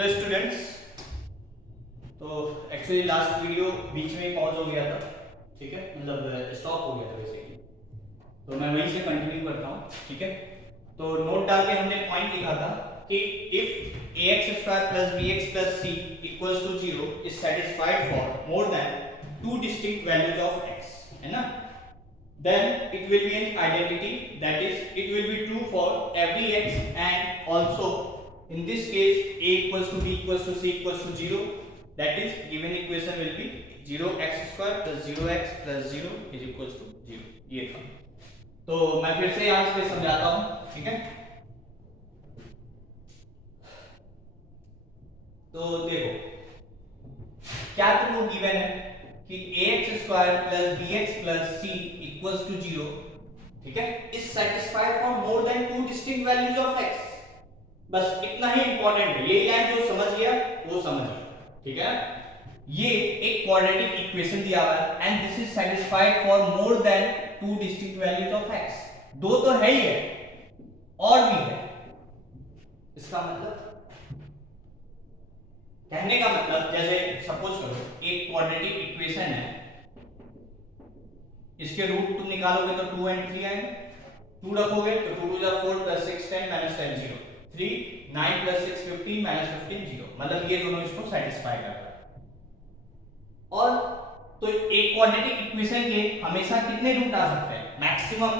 Hello students. तो actually last video बीच में pause हो गया था, ठीक है, मतलब स्टॉप हो गया था बेसिकली, तो मैं वहीं से कंटिन्यू करता हूँ, ठीक है। तो नोट डाल के हमने पॉइंट लिखा था कि if ax square plus bx plus c equals to 0 is satisfied for more than two distinct values of x, है ना, then it will be an identity, that is it will be true for every x, and also in this case a equals to b equals to c equals to 0, that is given equation will be 0x square plus 0x plus 0 is equals to 0। ये था, तो मैं फिर से यहाँ से समझाता हूँ, ठीक है। तो देखो क्या तुमको गिवन है कि ax square plus bx plus c equals to 0, ठीक है, is satisfied for more than two distinct values of x। बस इतना ही इंपॉर्टेंट है, ये लाइन जो समझ गया वो समझ गया, ठीक है। ये एक क्वाड्रेटिक इक्वेशन दिया हुआ है and this is satisfied for more than two distinct values of x। दो तो है ही है और भी है, इसका मतलब कहने का मतलब जैसे सपोज करो एक क्वाड्रेटिक इक्वेशन है, इसके रूट तुम निकालोगे तो 2 और 3 आएंगे, 2 रखोगे तो 2 2 4 प्लस 6 10 माइनस 10 0, 3 9 प्लस 6 15 माइनस 15 0, मतलब ये दोनों इसको सेटिस्फाई कर रहा है। और तो एक क्वाड्रेटिक इक्वेशन के हमेशा कितने रूट आ सकते हैं, मैक्सिमम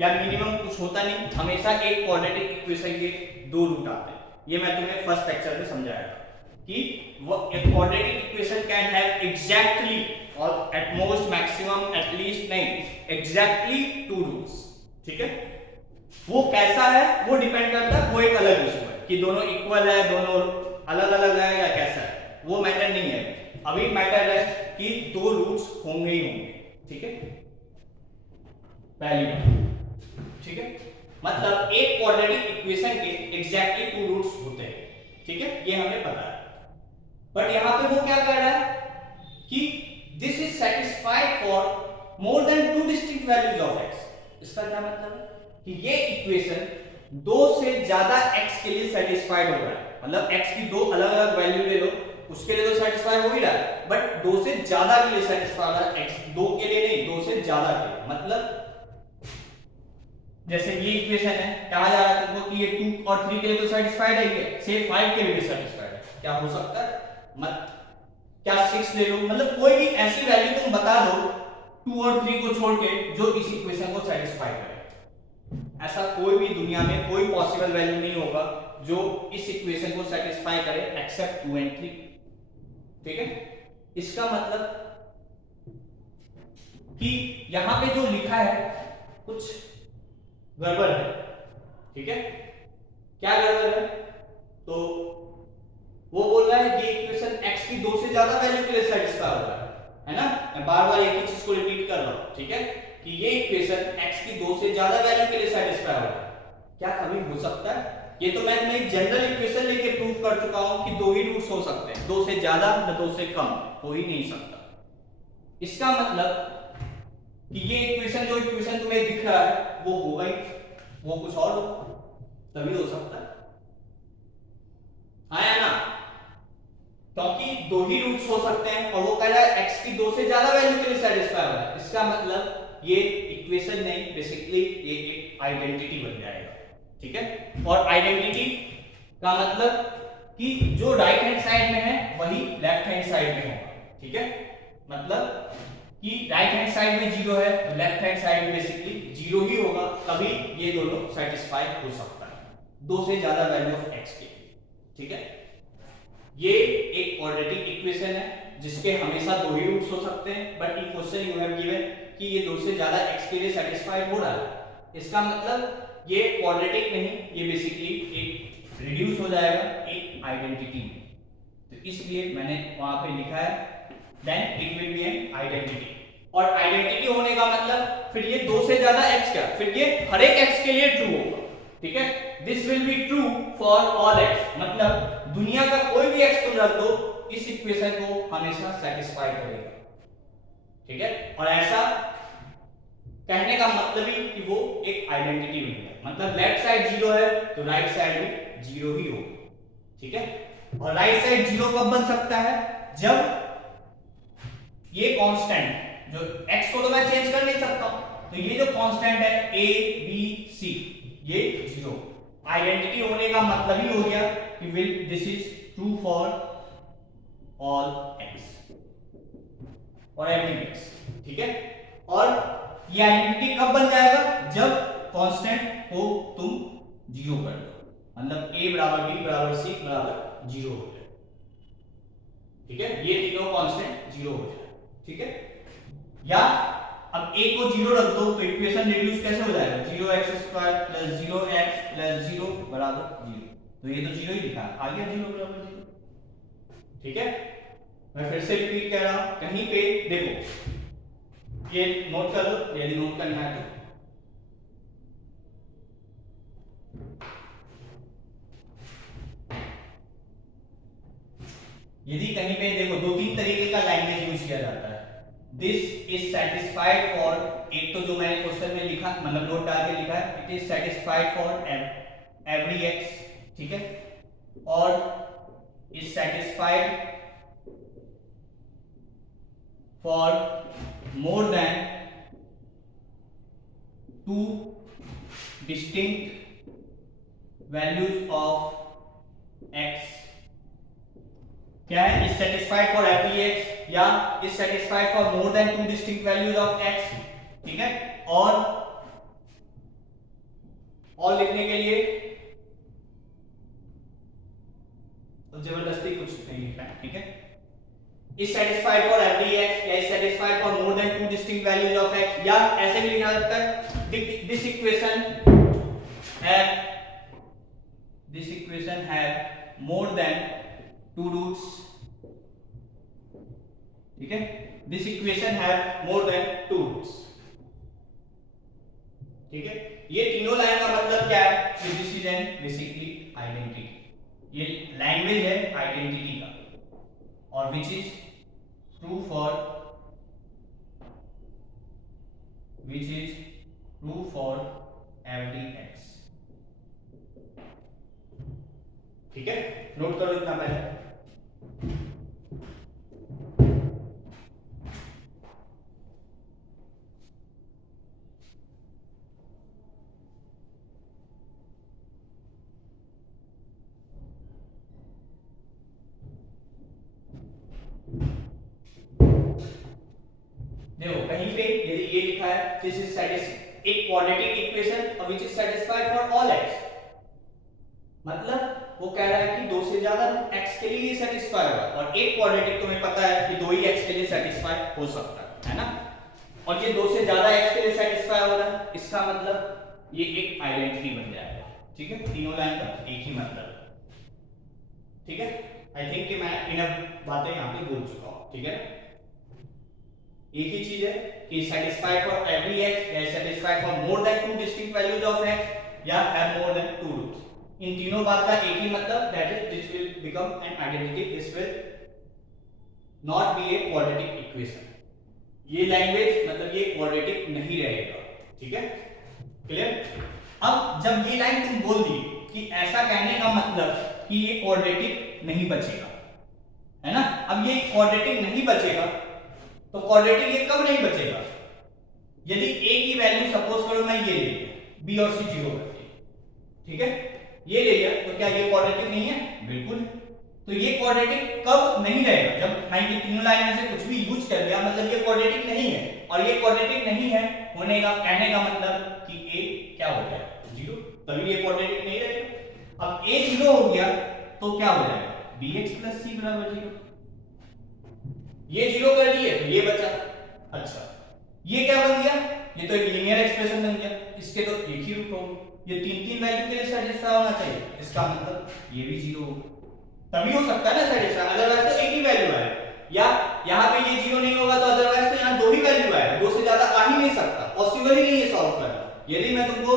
या मिनिमम कुछ होता नहीं, हमेशा एक क्वाड्रेटिक इक्वेशन के 2 रूट आते हैं। ये मैं तुम्हें फर्स्ट लेक्चर में समझाया था कि quadratic equation can have exactly और at most maximum at least नहीं एग्जैक्टली 2 रूट्स, ठीक है। वो कैसा है वो डिपेंड करता है, वो एक अलग इशू है कि दोनों इक्वल है, दोनों अलग अलग है या कैसा है, वो मैटर नहीं है। अभी मैटर है कि 2 रूट्स होंगे ही होंगे, ठीक है, पहली बात, ठीक है। मतलब एक क्वाड्रेटिक इक्वेशन के एग्जैक्टली 2 रूट्स होते हैं, ठीक है, ये हमें पता है। बट यहां पे वो क्या कह रहा है कि this is satisfied for more than two distinct values of x। इसका क्या मतलब है कि ये इक्वेशन 2 से ज्यादा x के लिए सेटिस्फाइड हो रहा है, मतलब x की 2 अलग अलग वैल्यू ले लो उसके लिए तो सेटिस्फाई हो ही रहा है, बट 2 से ज्यादा के लिए सेटिस्फाई हो रहा है, x 2 के लिए नहीं 2 से ज्यादा के लिए। मतलब जैसे ये इक्वेशन है, कहा जा रहा है तुमको कि ये 2 और 3 के लिए तो सेटिस्फाइड है, ये से 5 के लिए भी सेटिस्फाइड है, क्या हो सकता है मत क्या 6 ले लो, मतलब कोई भी ऐसी वैल्यू तुम बता दो 2 और 3 को छोड़ के जो इस इक्वेशन को सेटिस्फाई करे। ऐसा कोई भी दुनिया में कोई पॉसिबल वैल्यू नहीं होगा जो इस इक्वेशन को सेटिस्फाई करे एक्सेप्ट 2 और 3, ठीक है। इसका मतलब कि यहां पे जो लिखा है कुछ गड़बड़ है, ठीक है। क्या गड़बड़ है, तो वो बोल रहा है ये इक्वेशन x की 2 से ज्यादा वैल्यू के लिए सेटिस्फाई हो रहा है ना। मैं बार बार एक ही चीज को रिपीट कर रहा हूं, ठीक है, कि ये इक्वेशन x की 2 से ज्यादा वैल्यू के लिए सेटिस्फाई हो रहा है। क्या कभी हो सकता है, ये तो मैं तुम्हें एक जनरल इक्वेशन लेके प्रूव कर चुका हूं कि 2 ही रूट्स हो सकते हैं, 2 से ज्यादा या 2 से कम हो ही नहीं सकता। इसका मतलब कि ये इक्वेशन जो इक्वेशन तुम्हें दिख रहा है वो होगा ही, वो कुछ और तभी हो सकता है, हाँ या ना, क्योंकि 2 ही रूट्स हो सकते हैं और वो कह रहा है x की 2 से ज्यादा वैल्यू के लिए सेटिस्फाई हो रहा है। इसका मतलब ये इक्वेशन नहीं, बेसिकली ये एक आइडेंटिटी बन जाएगा, ठीक है। और आइडेंटिटी का मतलब कि जो राइट हैंड साइड में है वही लेफ्ट हैंड साइड में होगा, ठीक है। मतलब कि राइट हैंड साइड में 0 है तो लेफ्ट हैंड साइड में बेसिकली 0 ही होगा, तभी ये दोनों सेटिस्फाई हो सकता है 2 से ज्यादा वैल्यू ऑफ x के, ठीक है। ये एक क्वाड्रेटिक इक्वेशन है जिसके हमेशा 2 ही रूट्स हो सकते हैं, but in question you have given कि ये 2 से ज्यादा x के लिए सेटिस्फाइड हो रहा है। इसका मतलब ये क्वाड्रेटिक नहीं, ये बेसिकली एक रिड्यूस हो जाएगा एक आइडेंटिटी में, तो इसलिए मैंने वहां पे लिखा है then it will be an identity. और आइडेंटिटी होने का मतलब फिर ये 2 से ज्यादा x क्या, फिर ये हर एक x के लिए ट्रू होगा, ठीक है। This will be true for all x, मतलब दुनिया का कोई भी x तुम रख दो इस इक्वेशन को हमेशा सेटिस्फाई करेगा, ठीक है। और ऐसा कहने का मतलब ही कि वो एक आइडेंटिटी बन गया, मतलब लेफ्ट साइड 0 है तो राइट साइड भी 0 ही होगा, ठीक है। और राइट साइड जीरो कब बन सकता है, जब ये कांस्टेंट जो x को तो मैं चेंज कर नहीं सकता हूं, तो ये जो कांस्टेंट है a b c ये जीरो। आइडेंटिटी होने का मतलब ही हो गया कि will this is true for all x और एवरी x, ठीक है। और ये आइडेंटिटी कब बन जाएगा, जब कांस्टेंट को तुम जीरो कर दो, मतलब a बराबर b बराबर c बराबर जीरो हो जाए, ठीक है। ये तीनों कांस्टेंट जीरो हो जाए, ठीक है। या अब a को जीरो रख दो तो इक्वेशन रिड्यूस कैसे हो जाएगा, 0x² प्लस 0x प्लस 0 बराबर 0, तो ये तो जीरो ही लिखा है, आ गया 0 बराबर 0, ठीक है। मैं फिर से रिपीट कर रहा हूं, कहीं पे देखो ये नोट कर लो, यदि नोट करना है तो यदि कहीं पे देखो दो तीन तरीके का लैंग्वेज यूज किया जाता है, दिस इज सेटिस्फाइड फॉर, एक तो जो मैंने क्वेश्चन में लिखा मतलब नोट डाल के लिखा है, it is satisfied for every x, ठीक है, और is satisfied for more than two distinct values of x, क्या है, is satisfied for every x या is satisfied for more than two distinct values of x, ठीक है। और लिखने के लिए तो जबरदस्ती कुछ नहीं लिखना है, ठीक है। Is satisfied for every x या is satisfied for more than two distinct values of x, या ऐसे भी लिखा जाता है this equation have more than two roots, ठीक है, this equation have more than two roots, ठीक है। ये तीनों लाइन का मतलब क्या है कि this is an basically identity, ये लैंग्वेज है आइडेंटिटी का, और which is true for every x, ठीक है। नोट करो इतना पहले, देखो कहीं पे यदि ये लिखा है दिस इज सेटिस्फाइड एक क्वाड्रेटिक इक्वेशन और which is satisfied for all x, मतलब वो कह रहा है कि दो से ज्यादा x के लिए सेटिस्फाई होगा, और एक क्वाड्रेटिक तुम्हें पता है कि दो ही x के लिए सेटिस्फाई हो सकता है ना, और ये दो से ज्यादा x के लिए सेटिस्फाई हो रहा है, इसका मतलब ये एक आइडेंटिटी बन जाएगा, ठीक है। तीनों लाइन का एक ही मतलब, ठीक है। आई थिंक कि मैं इनफ बातें यहाँ पे बोल चुका हूँ, ठीक है। एक ही चीज है कि सेटिस्फाइड फॉर एवरी x या satisfied for more than two distinct values of x या have more than two roots, इन तीनों बात का एक ही मतलब, that is this will become an identity, this will not be a quadratic equation, ये लैंग्वेज मतलब ये क्वाड्रेटिक नहीं रहेगा, ठीक है, क्लियर। अब जब ये लाइन तुम बोल दी कि ऐसा कहने का मतलब कि ये क्वाड्रेटिक नहीं बचेगा, है ना, अब ये क्वाड्रेटिक नहीं बचेगा तो क्वाड्रेटिक ये कब नहीं बचेगा, यदि a की वैल्यू सपोज करो मैं ये ले लिया b और c जीरो करके, ठीक है, ये ले लिया, तो क्या ये क्वाड्रेटिक नहीं है, बिल्कुल। तो ये क्वाड्रेटिक कब नहीं रहेगा, जब मैं ये तीनों लाइन में से कुछ भी यूज कर लिया मतलब ये क्वाड्रेटिक नहीं है, और ये क्वाड्रेटिक नहीं है होने का कहने का मतलब कि a क्या हो गया, जीरो, तभी ये क्वाड्रेटिक नहीं रहेगा। अब a जीरो हो गया तो क्या हो जाएगा, bx + c = 0, ये जीरो कर दिए तो ये बचा, अच्छा ये क्या बन गया, ये तो एक लीनियर एक्सप्रेशन बन गया, इसके तो एक ही रूट होगा, ये तीन तीन वैल्यू के लिए सेटिस्फाई होना चाहिए, इसका मतलब ये भी जीरो होगा, तभी हो सकता है ना सेटिस्फाई, अदरवाइज तो एक ही वैल्यू आए, या यहाँ पे ये जीरो नहीं होगा तो अदरवाइज तो यहाँ दो ही वैल्यू आए, दो से ज्यादा आ ही नहीं सकता, पॉसिबल ही नहीं है सॉल्व करना। यदि मैं तुमको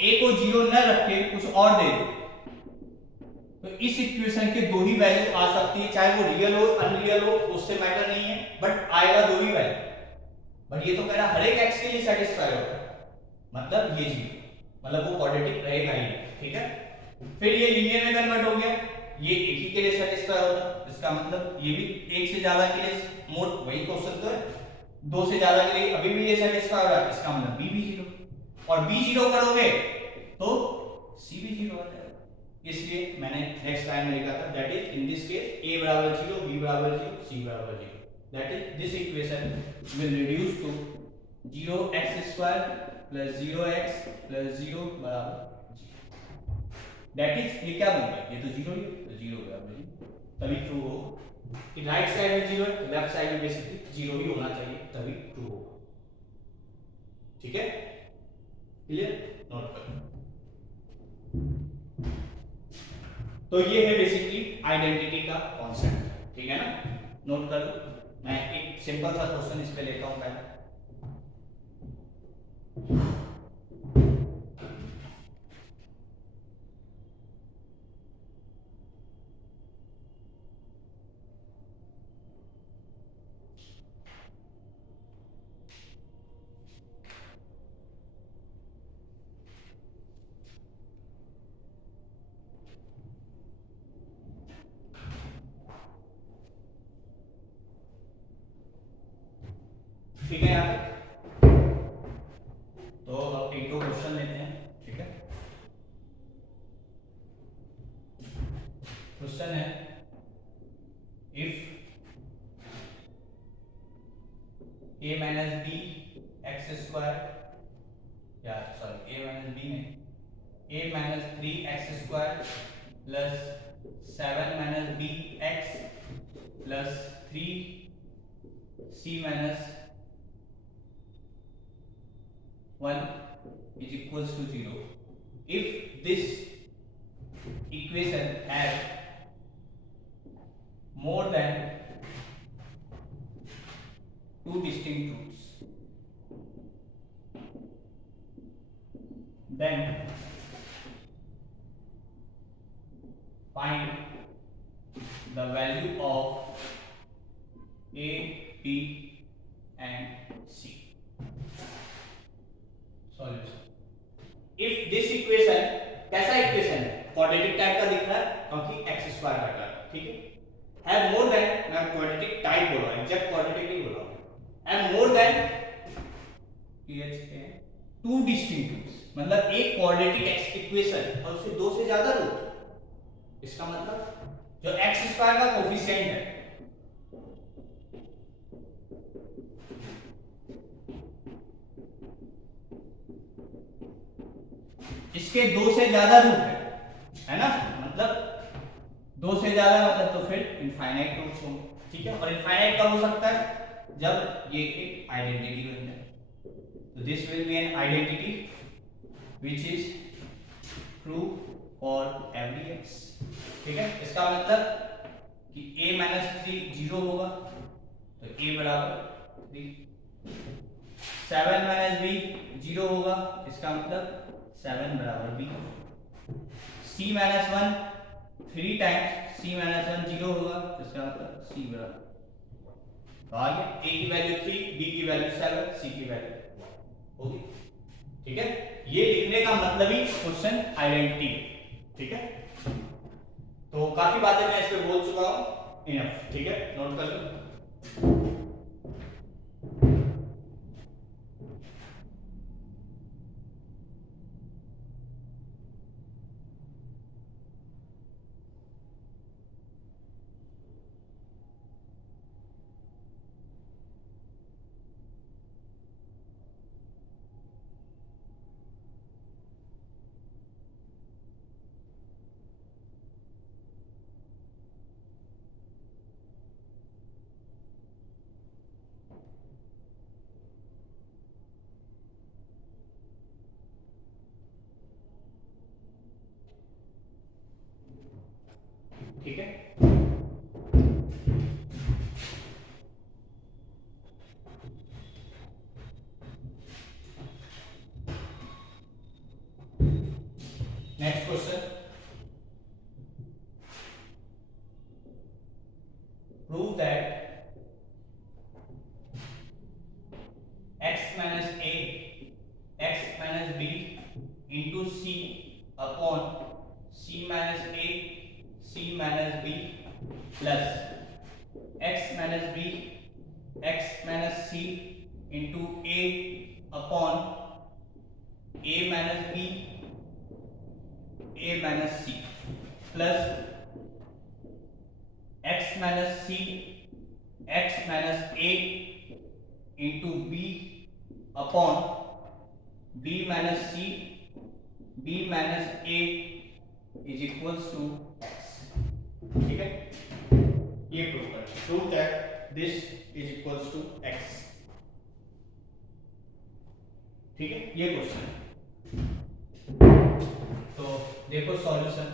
a को जीरो न रख के कुछ और दे दूं तो इस इक्वेशन के दो ही वैल्यू आ सकती है, चाहे वो रियल हो अनरियल हो उससे मैटर नहीं है, बट आएगा दो ही वैल्यू, बट ये तो कह रहा हर एक x के लिए सेटिस्फाई होता है, मतलब ये जीरो, मतलब वो क्वाड्रेटिक रहेगा ही, ठीक है। फिर ये लीनियर में कन्वर्ट हो गया, ये एक ही के लिए सेटिस्फाई होता है, इसका मतलब ये भी एक से ज्यादा के लिए मोर वही क्वेश्चन तो है, दो से ज्यादा के लिए अभी भी ये सेटिस्फाई हो रहा है, इसका मतलब बी भी जीरो, और बी जीरो करोगे तो सी भी जीरो आ जाएगा। इसलिए मैंने नेक्स्ट लाइन में लिखा था that is in this case a बराबर 0, b बराबर 0, c बराबर 0, that is this equation will reduce to 0x² plus 0x plus 0 बराबर 0। दैट इज ये क्या बन गया, ये तो 0 ही है, तो 0 बराबर 0 तभी ट्रू होगा कि राइट साइड में 0 है, लेफ्ट साइड में बेसिकली 0 ही होना चाहिए तभी ट्रू होगा। ठीक है, क्लियर, नोट करो। तो ये है बेसिकली आइडेंटिटी का कॉन्सेप्ट, ठीक है ना, नोट कर लो। मैं एक सिंपल सा क्वेश्चन इस पे लेता हूं पहले। ठीक है, यहाँ तक तो अब एक दो क्वेश्चन लेते हैं। ठीक है, क्वेश्चन है if a minus b x square, या सॉरी a माइनस बी नहीं, a minus 3x square plus 7 minus b x plus 3c minus 1 is equals to 0 if this equation has more than two distinct roots, then find the value of a, b and c. Solution, if this equation, कैसा equation है, quadratic type का दिख रहा है क्योंकि x square हटा है, ठीक है, हैव मोर देन, मैं क्वाड्रेटिक टाइप बोल रहा हूं, एग्जैक्ट क्वाड्रेटिक नहीं बोल रहा हूं, have more than two distinct roots, मतलब एक क्वाड्रेटिक x इक्वेशन और उसके दो से ज्यादा रूट, इसका मतलब जो x स्क्वायर का कोफिशिएंट है इसके दो से ज्यादा रूट है ना, मतलब दो से ज्यादा मतलब तो फिर इनफाइनाइट रूट्स होंगे। ठीक है, और इनफाइनाइट कब हो सकता है, जब ये एक आइडेंटिटी बन जाए, तो this will be an identity which is true for every x. ठीक है, इसका मतलब कि a माइनस 3 जीरो होगा तो a बराबर 3, 7 माइनस b जीरो होगा, इसका मतलब 7 बराबर b, c minus 1 3 times c minus 1 zero होगा, इसका मतलब c बराबर, तो आ गया, a की वैल्यू 3, b की वैल्यू 7, c की वैल्यू होगी। ठीक है, ये लिखने का मतलब ही क्वेश्चन आइडेंटिटी। ठीक है, तो काफी बातें मैं इस पे बोल चुका हूं, इनफ। ठीक है, नोट कर लो। ठीक है, next question, prove that x minus a x minus b into c upon c minus a c c minus b plus x minus b x minus c into a upon a minus b a minus c plus x minus c x minus a into b upon b minus c b minus a is equals to x. ठीक है, ये prove कर, prove that this is equals to x. ठीक है, ये question है। तो देखो सॉल्यूशन,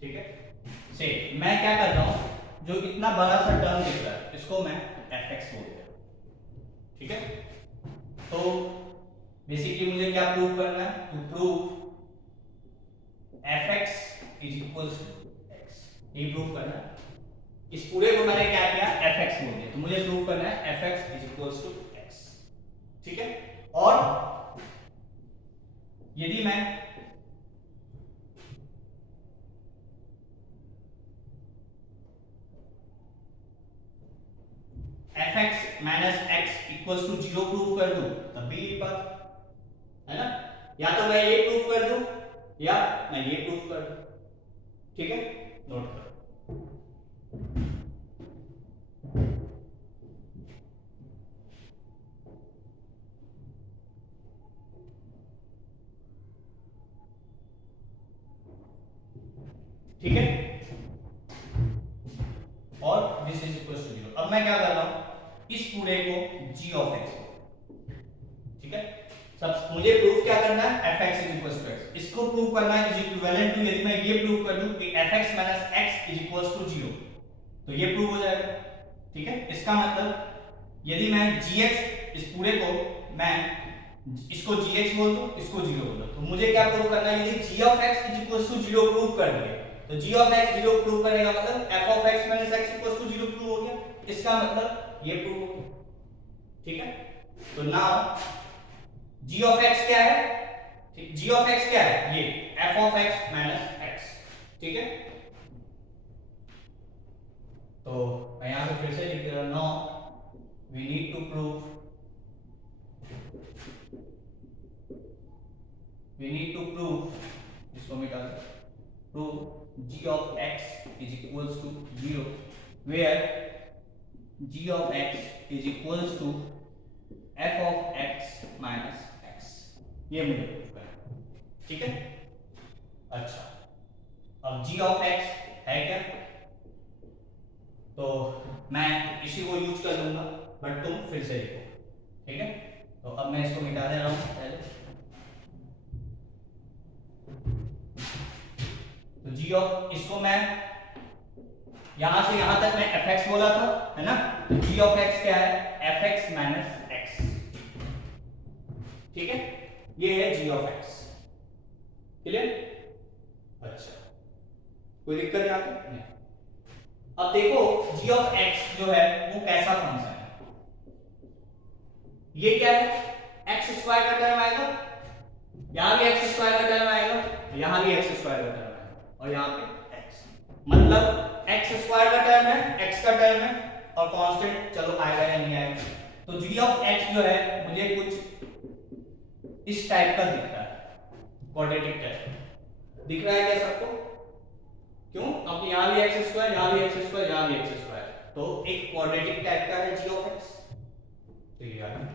ठीक है। से मैं क्या कर रहा हूं, जो इतना बड़ा सा टर्म दिख रहा है इसको मैं fx बोल रहा हूं। ठीक है, तो बेसिकली मुझे क्या प्रूव करना है, to prove fx is equals to x, ये प्रूव करना है। इस पूरे को मैंने क्या किया, fx बोल दिया, तो मुझे प्रूव करना है fx is equals to x। ठीक है, और यदि मैं fx minus x equals to 0 prove कर दूं तब भी ये बात है ना, या तो मैं ये प्रूव कर दूं या मैं ये प्रूव कर दूं। ठीक है, नोट करो। ठीक है, और दिस इज इक्वल टू 0। अब मैं क्या कर रहा हूं, इस पूरे को g ऑफ x को, ठीक है, सब मुझे प्रूफ क्या करना है, fx is equal to x, इसको प्रूव करना है इज इक्विवेलेंट टू, यदि मैं ये प्रूव कर दूं कि fx minus x is equal to 0 तो ये प्रूव हो जाएगा। ठीक है, इसका मतलब यदि मैं gx, इस पूरे को मैं इसको gx बोल दूं, इसको 0 बोल दूं, तो मुझे क्या प्रूव करना है, यदि g of x is equal to 0 prove कर दिया तो g ऑफ x 0 प्रूव करेगा, मतलब f of x minus x equal to 0 prove हो गया। इसका मतलब ये प्रूव हो गया। ठीक है, तो नाउ g ऑफ x क्या है, ठीक, g ऑफ x क्या है, ये f of x minus x। ठीक है, तो मैं यहां पे फिर से लिख रहा हूं, now we need to prove, we need to prove, इसको मिटा दो, prove g of x is equals to 0 where g of x is equals to f of x minus x, ये मुझे प्रूव करना है। ठीक है, अच्छा, अब g of x है क्या, तो मैं इसी को यूज कर लूंगा, बट तुम फिर से लिखो। ठीक है, तो अब मैं इसको मिटा दे रहा हूं पहले, तो g ऑफ, इसको मैं यहां से यहां तक मैं fx बोला था, है ना, तो g ऑफ x क्या है, fx माइनस x। ठीक है, ये है g ऑफ x। क्लियर, अच्छा, कोई दिक्कत यहां पे नहीं। अब देखो g ऑफ x जो है वो कैसा फंक्शन है, ये क्या है, x स्क्वायर का टर्म आएगा, यहां भी x स्क्वायर का टर्म आएगा, यहां भी x स्क्वायर का टर्म आएगा, और यहां पे x, मतलब x स्क्वायर का टर्म है, x का टर्म है, और कांस्टेंट चलो आएगा या नहीं आएगा। तो g ऑफ x जो है मुझे कुछ इस टाइप का दिख रहा है, क्वाड्रेटिक टाइप दिख रहा है क्या सबको, क्यों, क्योंकि यहां भी x स्क्वायर, यहां भी x स्क्वायर, यहां भी x स्क्वायर, तो एक क्वाड्रेटिक टाइप का है g ऑफ x। तो ये आ गया।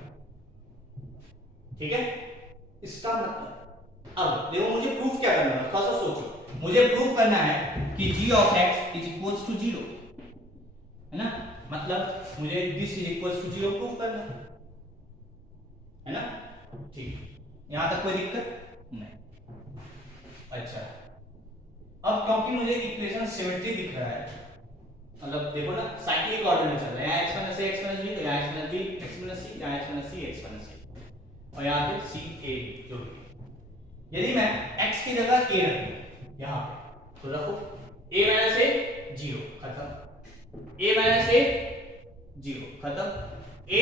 ठीक है, इसका मतलब अब देखो मुझे प्रूफ क्या करना है, थोड़ा सा सोचो, मुझे प्रूफ करना है कि g of x is equals to 0, है ना, मतलब मुझे this is equals to 0 proof करना है ना। ठीक, यहां तक कोई दिक्कत नहीं। अच्छा, अब क्योंकि मुझे इक्वेशन सिमेट्री दिख रहा है, मतलब देखो ना साइक्लिक ऑर्डर में चल रहा है, यहाँ x minus a x minus b, तो यहाँ x minus b x minus c, यहाँ x minus c x minus c, और यहाँ पे c a जो भी। यदि मैं x की जगह a रख दूं यहाँ पे, तो रखो a माइनस a 0 खत्म, a माइनस a 0 खत्म, ए,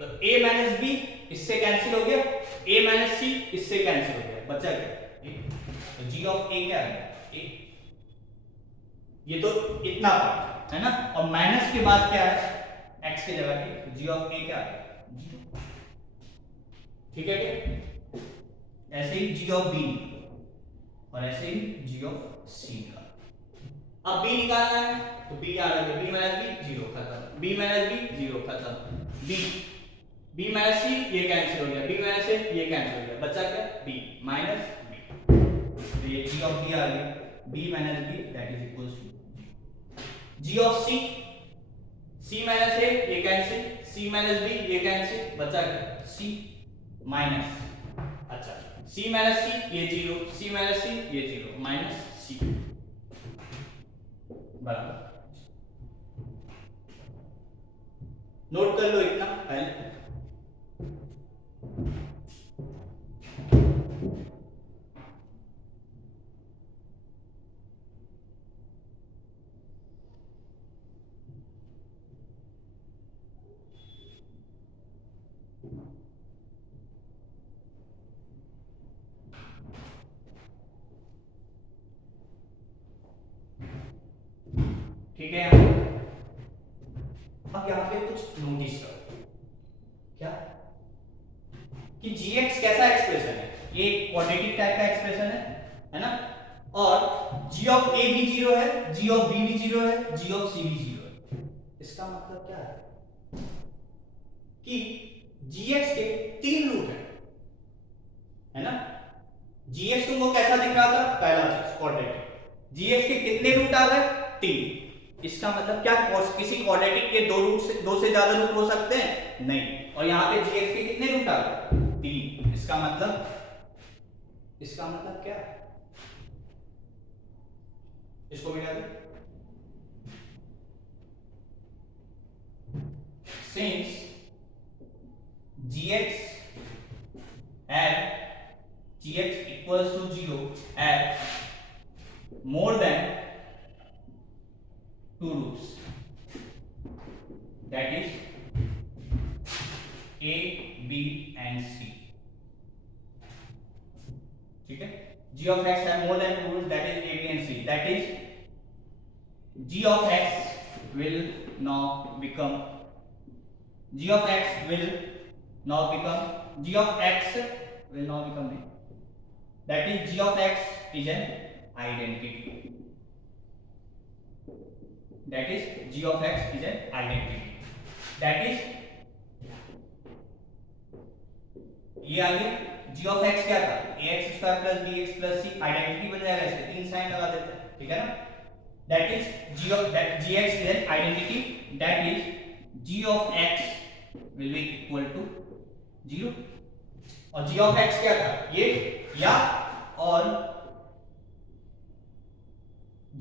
तो a माइनस बी इससे कैंसिल हो गया, a माइनस सी इससे कैंसिल हो गया, बचा क्या a, तो g ऑफ a क्या है a, ये तो इतना पार्ट है ना, और माइनस के बाद क्या है x की जगह पे, तो g ऑफ a क्या है 0, ठीक है क्या, ऐसे ही g ऑफ b और ऐसे ही g ऑफ c का, अब b निकालना है तो b क्या आ गया, b माइनस b 0 खत्म, b माइनस b 0 खत्म, b माइनस c ये कैंसिल हो गया, b माइनस a ये कैंसिल हो गया, बचा क्या b माइनस b, तो ये g ऑफ b आ गया, b minus b that is equals to g of c, c minus a ये कैंसिल, c माइनस b ये कैंसिल, बचा क्या c माइनस, अच्छा c माइनस c ये 0, c माइनस c ये 0 माइनस c बराबर, नोट कर लो इतना पहले, ठीक है। अब यहाँ पे कुछ नोटिस करो, क्या कि gx कैसा एक्सप्रेशन है, ये क्वाड्रेटिक टाइप का एक्सप्रेशन है ना, और g ऑफ a भी 0 है, g ऑफ b भी 0 है, g ऑफ c भी 0 है, इसका मतलब क्या है कि gx के 3 रूट है ना, gx तुमको कैसा दिख रहा था, पहला चीज क्वाड्रेटिक, gx के कितने रूट आ गए 3, इसका मतलब क्या किसी क्वाड्रेटिक के दो से ज्यादा रूट हो सकते हैं नहीं, और यहाँ पे gx के कितने रूट आ गए 3, इसका मतलब क्या, इसको मिला दे, since gx equals to 0 have more than 2 roots, that is a b and c, ठीक है, g of x have more than 2 roots, that is a b and c, that is g of x will now become g of x will now become that is g of x is an identity, that is g of x is an identity, that is ये आ गया g of x क्या था ax square plus bx plus c, identity बन जाएगा, इसके 3 sign लगा देते हैं, ठीक है ना, that is gx is an identity, that is g of x will be equal to 0, और g of x क्या था ये, या और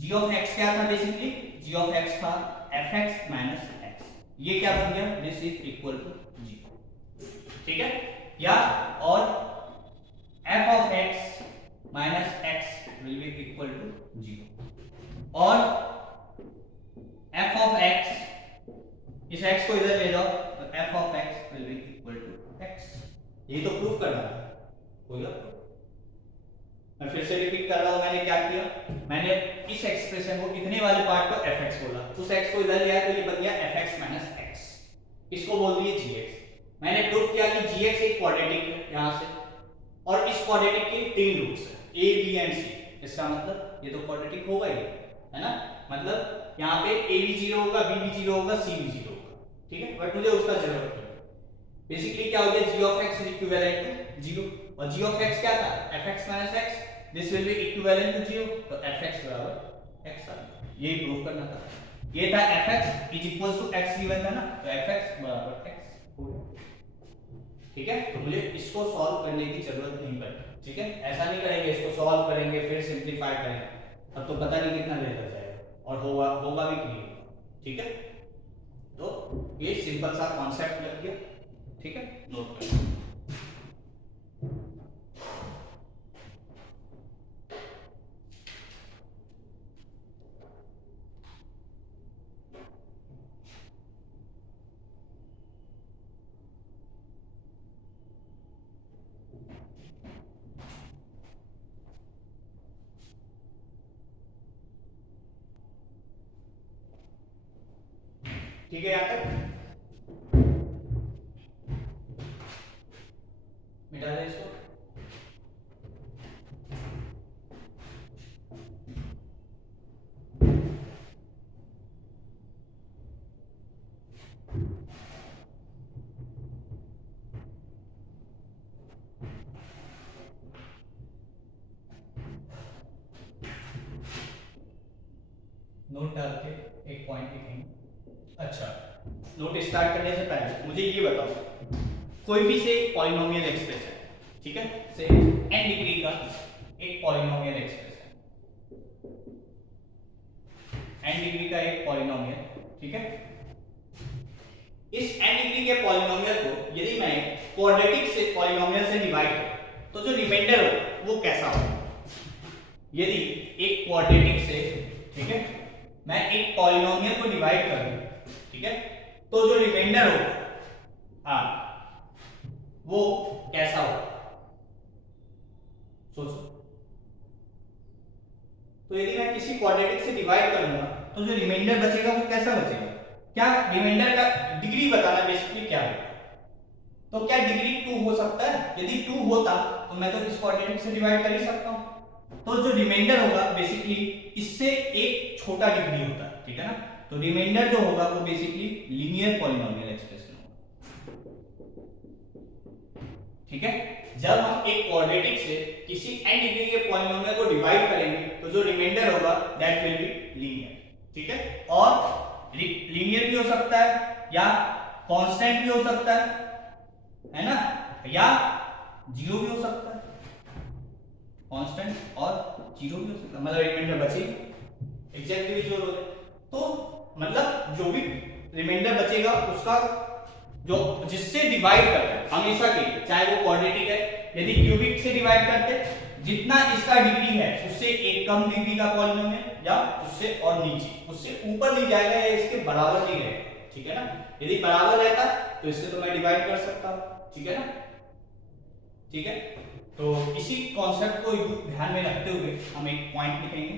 g of x क्या था बेसिकली, g of x था fx माइनस x, ये क्या बन गया, दिस इज इक्वल टू 0, ठीक है, या और f of x minus x will be equal to 0, और f of x, इस x को इधर ले जाओ तो f of x will be equal to x, ये तो प्रूफ करना है, हो गया, मैं फिर से रिपीट कर रहा हूं, मैंने क्या किया, मैंने इस एक्सप्रेशन को इतने वाले पार्ट को fx बोला, उस x को इधर लिया तो ये बन गया fx माइनस x, इसको बोल दिए gx, मैंने प्रूफ किया कि gx एक क्वाड्रेटिक है यहां से, और इस क्वाड्रेटिक के 3 रूट्स हैं a b and c, इसका मतलब ये तो क्वाड्रेटिक होगा ही, है ना, मतलब यहाँ पे a भी 0 होगा, b भी 0 होगा, c भी 0 होगा, ठीक है, बट मुझे उसका जरूरत नहीं, बेसिकली क्या हो गया g of x is equivalent to 0, और g of x क्या था fx minus x, this will be equivalent to 0, तो fx बराबर x आ गया, यही प्रूफ करना था, ये था fx is equals to x given था ना, तो fx बराबर x हो गया, ठीक है, तो मुझे इसको सॉल्व करने की जरूरत नहीं पड़ती, ठीक है, ऐसा नहीं करेंगे, इसको सॉल्व करेंगे फिर सिंपलीफाई करेंगे, अब तो पता नहीं कितना देर लग जाएगा, और होगा भी क्लियर, ठीक है, तो ये सिंपल सा कॉन्सेप्ट लग गया, ठीक है, नोट करें। ठीक है, यहां तक मिटा दे इसको। नोट डाल के एक पॉइंट लिखेंगे। अच्छा, नोट स्टार्ट करने से पहले मुझे ये बताओ, कोई भी से पॉलिनोमियल एक्सप्रेशन, ठीक है, से n डिग्री का एक पॉलिनोमियल एक्सप्रेशन, n डिग्री का एक पॉलिनोमियल, ठीक है। इस n डिग्री के पॉलिनोमियल को यदि मैं क्वाड्रेटिक से पॉलिनोमियल से डिवाइड करूं तो जो रिमाइंडर हो वो कैसा हो। यदि एक क्वाड्रेटिक से, ठीक है, मैं एक पॉलिनोमियल को डिवाइड करूं, ठीक है, तो जो रिमाइंडर हो वो कैसा हो, सोचो। तो यदि मैं किसी क्वाड्रेटिक से डिवाइड करूंगा तो जो रिमाइंडर बचेगा वो कैसा बचेगा, क्या रिमाइंडर का डिग्री बताना बेसिकली क्या होगा। तो क्या डिग्री 2 हो सकता है? यदि 2 होता तो मैं तो इस क्वाड्रेटिक से डिवाइड कर ही सकता हूं। तो जो रिमाइंडर होगा बेसिकली इससे एक छोटा डिग्री होता है, ठीक है ना। तो रिमाइंडर जो होगा वो बेसिकली लीनियर पॉलिनोमियल एक्सप्रेशन होगा, ठीक है। जब हम एक क्वाड्रेटिक से किसी n डिग्री के पॉलिनोमियल को डिवाइड करेंगे तो जो रिमाइंडर होगा दैट विल बी लीनियर, ठीक है। और लीनियर भी हो सकता है या कांस्टेंट भी हो सकता है ना, या जीरो भी हो सकता है, कांस्टेंट और जीरो भी हो सकता है, मतलब रिमाइंडर बचेगा एग्जैक्टली जीरो हो जाए। तो मतलब जो भी रिमाइंडर बचेगा उसका जो जिससे डिवाइड करते हैं हमेशा के लिए, चाहे वो क्वाड्रेटिक है, यदि क्यूबिक से डिवाइड करते जितना इसका डिग्री है उससे एक कम डिग्री का पॉलिनोमियल या उससे और नीचे, उससे ऊपर नहीं जाएगा या इसके बराबर नहीं रहेगा, ठीक है ना। यदि बराबर रहता तो इससे तो मैं डिवाइड कर सकता हूं, ठीक है ना, ठीक है। तो इसी कॉन्सेप्ट को ध्यान में रखते हुए हम एक पॉइंट लिखेंगे,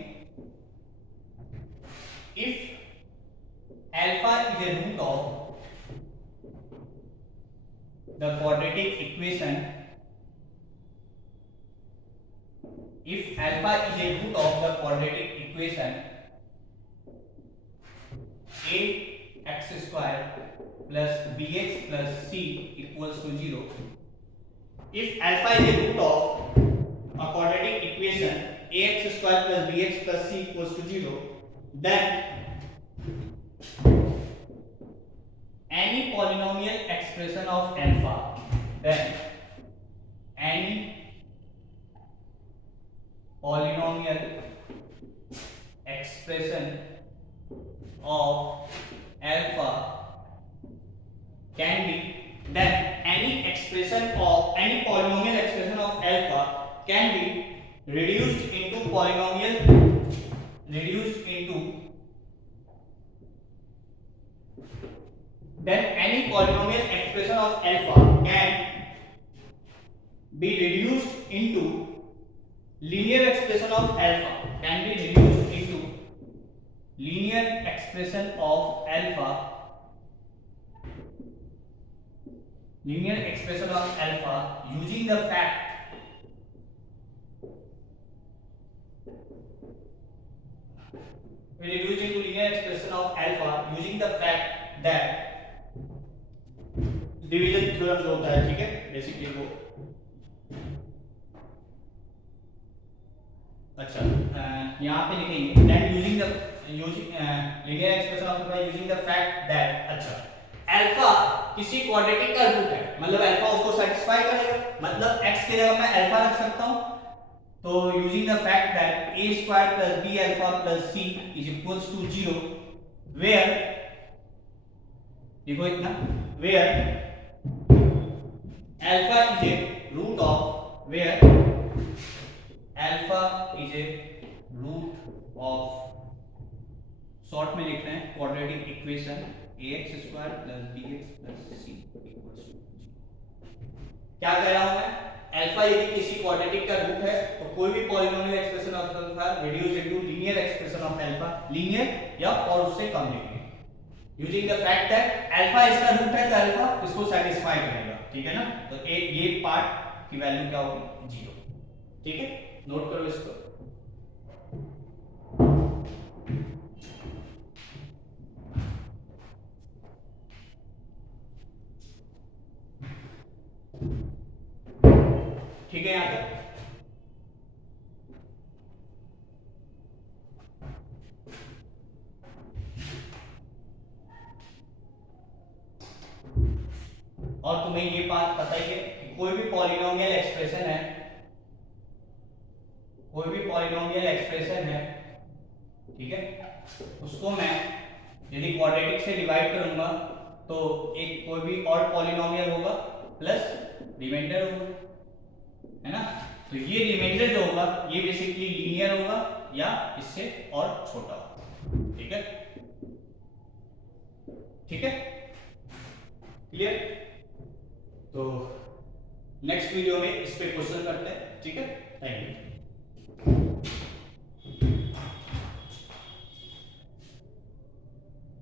if alpha is a root of the quadratic equation, if alpha is a root of the quadratic equation ax square plus bx plus c equals to 0, if alpha is a root of a quadratic equation ax square plus bx plus c equals to 0, then any polynomial expression of alpha, then any polynomial expression of alpha can be, then any expression of any polynomial expression of alpha can be reduced into then any polynomial expression of alpha can be reduced into linear expression of alpha, can be reduced into linear expression of alpha, linear expression of alpha using the fact we reduce into linear expression of alpha using the fact that division theorem जो होता है, ठीक है, basically वो। अच्छा, यहाँ पे लिखेंगे that using linear expression of alpha using the fact that, अच्छा, अल्फा किसी क्वाड्रेटिक का रूट है, मतलब अल्फा उसको सेटिस्फाई करेगा, मतलब x की जगह मैं अल्फा रख सकता हूँ। तो using the fact that a square plus b alpha plus c is equals to 0, where देखो इतना, where alpha is a root of, where alpha is a root of, short में लिख रहे हैं quadratic equation ax square plus bx plus c equals to, क्या कह रहा हूं मैं, अल्फा यदि किसी क्वाड्रेटिक का रूट है तो कोई भी polynomial expression of alpha reduce into linear expression of alpha, linear या और उससे कम degree, using the fact that alpha इसका रूट है तो अल्फा इसको सेटिस्फाई करेगा, ठीक है ना। तो ये पार्ट की वैल्यू क्या होगी 0, ठीक है, नोट करो इसको। ठीक है, यहां तक और तुम्हें ये बात पता ही है कि कोई भी पॉलिनोमियल एक्सप्रेशन है, कोई भी पॉलिनोमियल एक्सप्रेशन है, ठीक है, उसको मैं यदि क्वाड्रेटिक से डिवाइड करूंगा तो एक कोई भी और पॉलिनोमियल होगा प्लस रिमाइंडर होगा, है ना। तो ये रिमाइंडर जो होगा ये बेसिकली लीनियर होगा या इससे और छोटा होगा, ठीक है, ठीक है, क्लियर। तो नेक्स्ट वीडियो में इस पे क्वेश्चन करते हैं, ठीक है, थैंक यू।